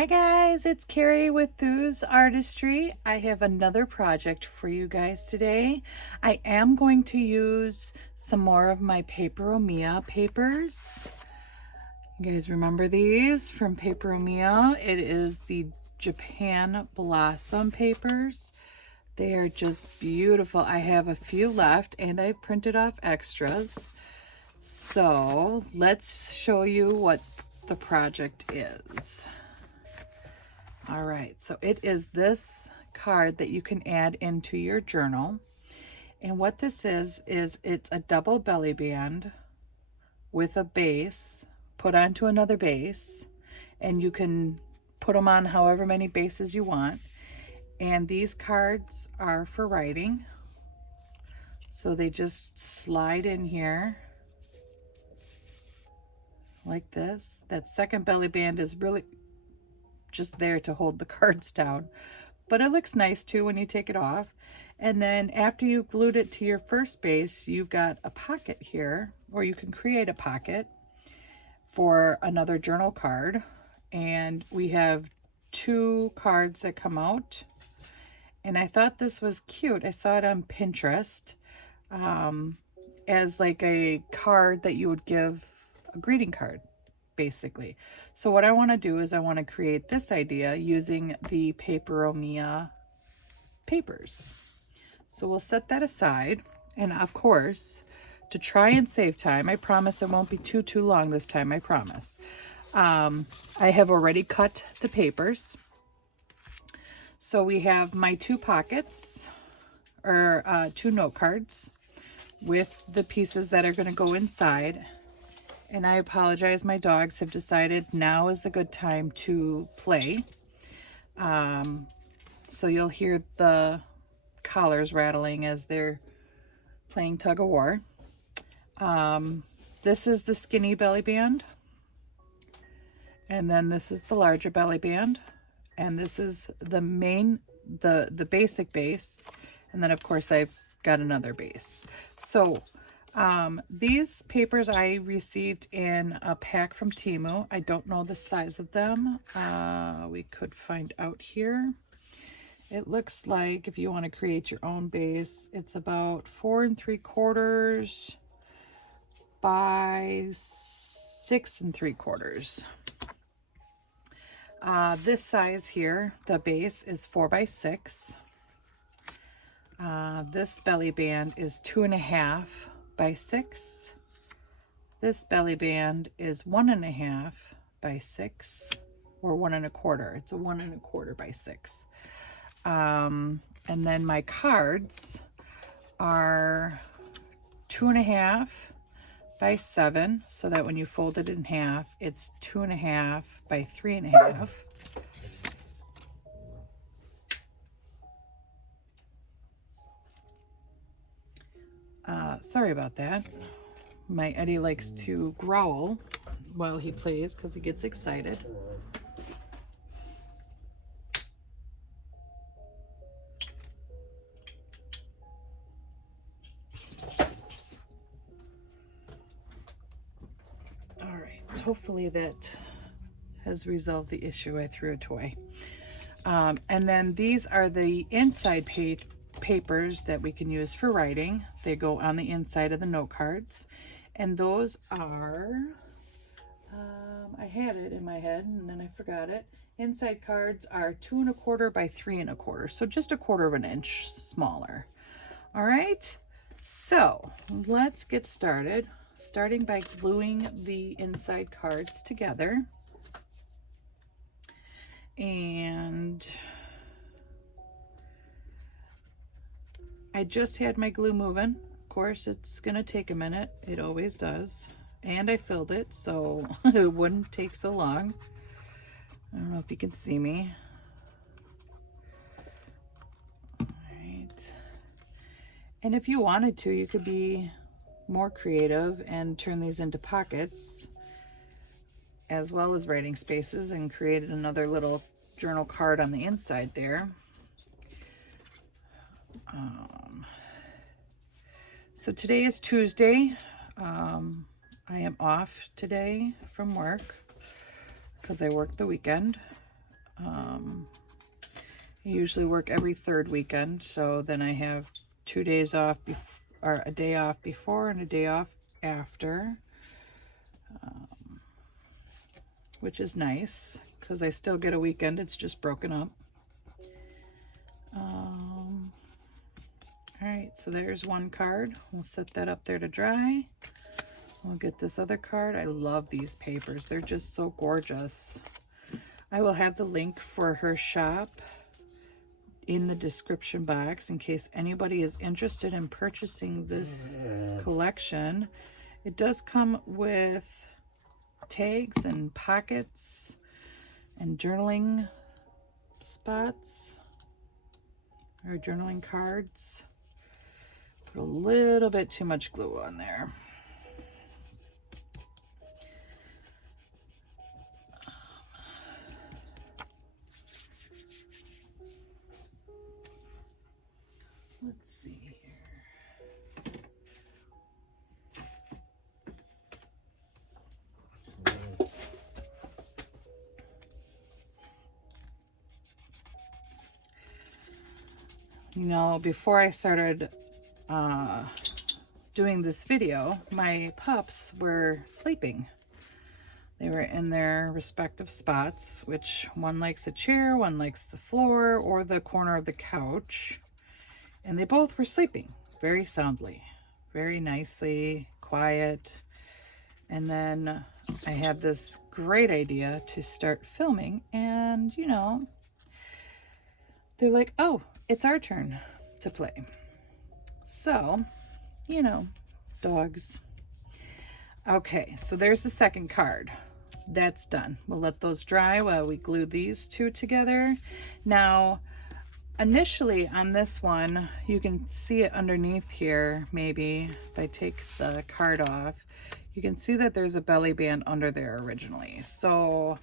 Hi guys, it's Carrie with Thew's Artistry. I have another project for you guys today. I am going to use some more of my Paperomia papers. You guys remember these from Paperomia? It is the Japan Blossom papers. They are just beautiful. I have a few left and I printed off extras. So let's show you what the project is. All right, so it is this card that you can add into your journal. And what this is it's a double belly band with a base put onto another base, and you can put them on however many bases you want. And these cards are for writing. So they just slide in here like this. That second belly band is really just there to hold the cards down, but it looks nice too when you take it off. And then after you glued it to your first base, you've got a pocket here, or you can create a pocket for another journal card. And we have 2 cards that come out, and I thought this was cute. I saw it on Pinterest as like a card that you would give a greeting card, basically. So what I want to do is I want to create this idea using the Paperomia papers. So we'll set that aside. And of course, to try and save time, I promise it won't be too long this time, I promise. I have already cut the papers. So we have my 2 pockets, or 2 note cards with the pieces that are going to go inside. And I apologize, my dogs have decided now is a good time to play. So you'll hear the collars rattling as they're playing tug of war. This is the skinny belly band. And then this is the larger belly band. And this is the main, the basic base. And then of course I've got another base. So these papers I received in a pack from Temu. I don't know the size of them. We could find out here. It looks like if you want to create your own base, it's about 4 3/4 by 6 3/4. This size here, the base is 4 by 6. This belly band is 2.5 by 6. This belly band is 1.5 by 6, or 1 1/4. It's a 1 1/4 by 6. And then my cards are 2.5 by 7, so that when you fold it in half, it's 2.5 by 3.5. Sorry about that. My Eddie likes to growl while he plays because he gets excited. All right, hopefully that has resolved the issue. I threw a toy. And then these are the inside papers that we can use for writing. They go on the inside of the note cards, and those are I had it in my head and then I forgot it. Inside cards are 2 1/4 by 3 1/4, so just 1/4 of an inch smaller. All right, so let's get started, starting by gluing the inside cards together. And I just had my glue moving. Of course, it's gonna take a minute. It always does. And I filled it so it wouldn't take so long. I don't know if you can see me. All right. And if you wanted to, you could be more creative and turn these into pockets as well as writing spaces and create another little journal card on the inside there. So today is Tuesday. I am off today from work because I worked the weekend. I usually work every third weekend, so then I have 2 days off, or a day off before and a day off after, which is nice because I still get a weekend. It's just broken up. All right, so there's one card. We'll set that up there to dry. We'll get this other card. I love these papers. They're just so gorgeous. I will have the link for her shop in the description box in case anybody is interested in purchasing this collection. It does come with tags and pockets and journaling spots or journaling cards. Put a little bit too much glue on there. Let's see here. You know, before I started doing this video, my pups were sleeping. They were in their respective spots, which one likes a chair, one likes the floor or the corner of the couch. And they both were sleeping very soundly, very nicely, quiet. And then I had this great idea to start filming, and you know, they're like, oh, it's our turn to play. So, you know, dogs. Okay, so there's the second card. That's done. We'll let those dry while we glue these two together. Now, initially on this one, you can see it underneath here, maybe if I take the card off, you can see that there's a belly band under there originally. So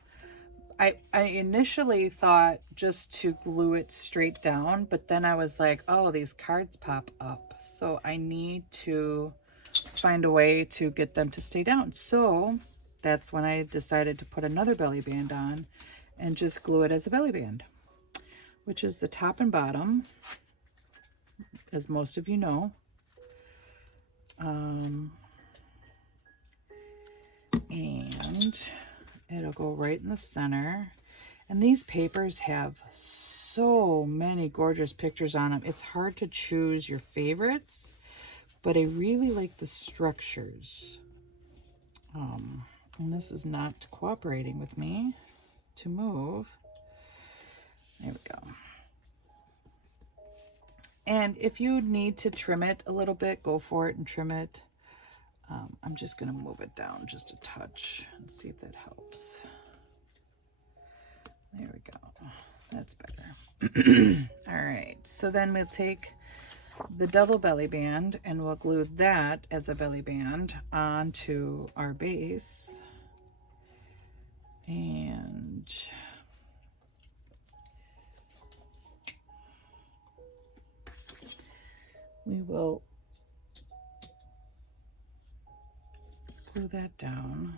I initially thought just to glue it straight down, but then I was like, oh, these cards pop up. So I need to find a way to get them to stay down. So that's when I decided to put another belly band on and just glue it as a belly band, which is the top and bottom, as most of you know. And it'll go right in the center. And these papers have so many gorgeous pictures on them. It's hard to choose your favorites, but I really like the structures. And this is not cooperating with me to move. There we go. And if you need to trim it a little bit, go for it and trim it. I'm just going to move it down just a touch and see if that helps. There we go. That's better. All right. So then we'll take the double belly band and we'll glue that as a belly band onto our base. And we will glue that down.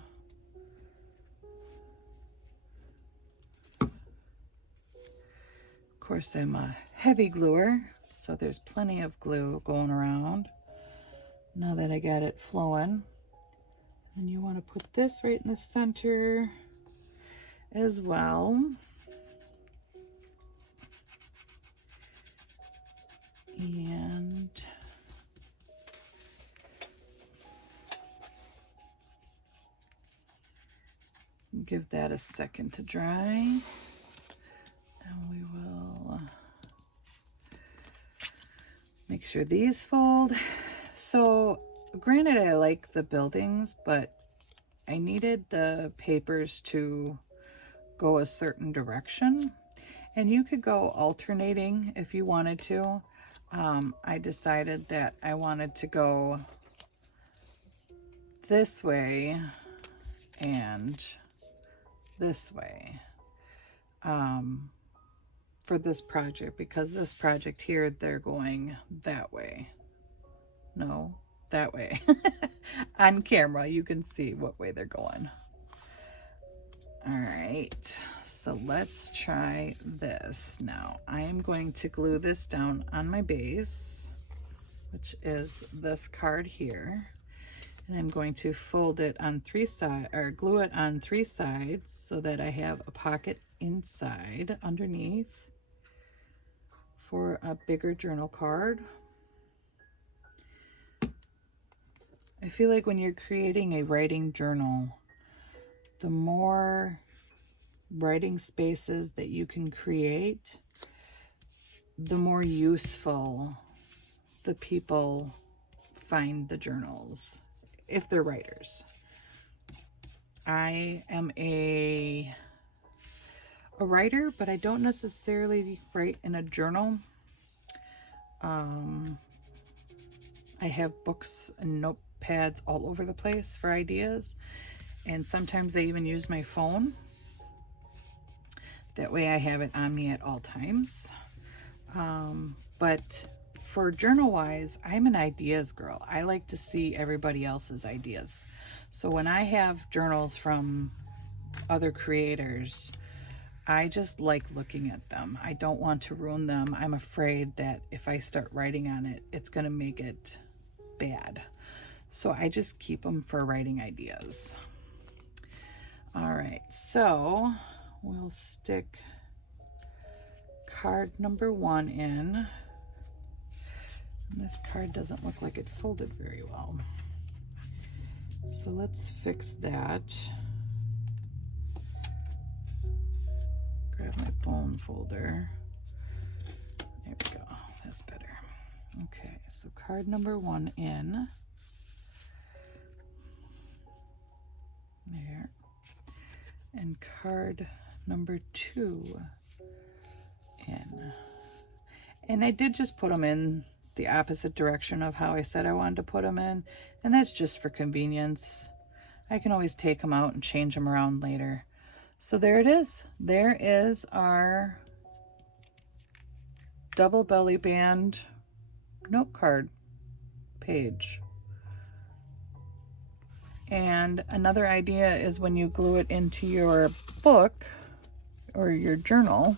Of course, I'm a heavy gluer, so there's plenty of glue going around. Now that I got it flowing, and you want to put this right in the center as well. And give that a second to dry. And we will make sure these fold. So granted, I like the buildings, but I needed the papers to go a certain direction, and you could go alternating if you wanted to. I decided that I wanted to go this way and this way for this project, because this project here, they're going that way. No, that way. On camera, you can see what way they're going. All right, so let's try this. Now I am going to glue this down on my base, which is this card here. And I'm going to fold it on three sides, or glue it on three sides so that I have a pocket inside underneath for a bigger journal card. I feel like when you're creating a writing journal, the more writing spaces that you can create, the more useful the people find the journals, if they're writers. I am a writer, but I don't necessarily write in a journal. I have books and notepads all over the place for ideas, and sometimes I even use my phone. That way I have it on me at all times. But for journal wise, I'm an ideas girl. I like to see everybody else's ideas. So when I have journals from other creators, I just like looking at them. I don't want to ruin them. I'm afraid that if I start writing on it, it's going to make it bad. So I just keep them for writing ideas. All right, so we'll stick card number 1 in. And this card doesn't look like it folded very well. So let's fix that. Grab my bone folder. There we go. That's better. Okay, so card number 1 in. There. And card number 2 in. And I did just put them in the opposite direction of how I said I wanted to put them in, and that's just for convenience. I can always take them out and change them around later. So there it is. There is our double belly band note card page. And another idea is when you glue it into your book or your journal.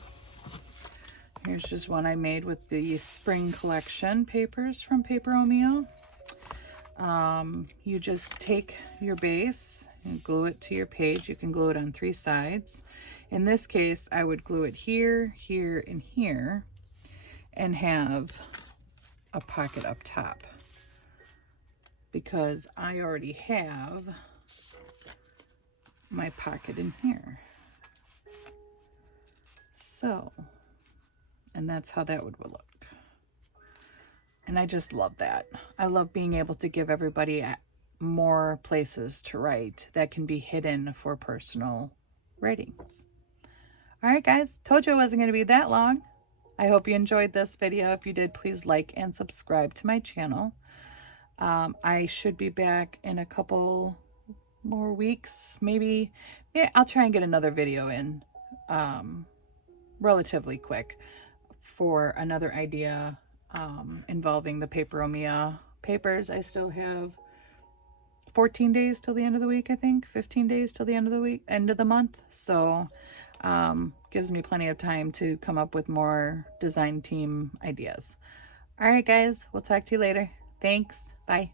Here's just one I made with the spring collection papers from Paperomeo. You just take your base and glue it to your page. You can glue it on 3 sides. In this case, I would glue it here, here, and here, and have a pocket up top, because I already have my pocket in here. So, and that's how that would look. And I just love that. I love being able to give everybody more places to write that can be hidden for personal writings. All right, guys, told you it wasn't going to be that long. I hope you enjoyed this video. If you did, please like and subscribe to my channel. I should be back in a couple more weeks. Maybe I'll try and get another video in relatively quick for another idea involving the Paperomeo papers. I still have 14 days till the end of the week, I think. 15 days till the end of the week, end of the month. So gives me plenty of time to come up with more design team ideas. All right, guys, we'll talk to you later. Thanks. Bye.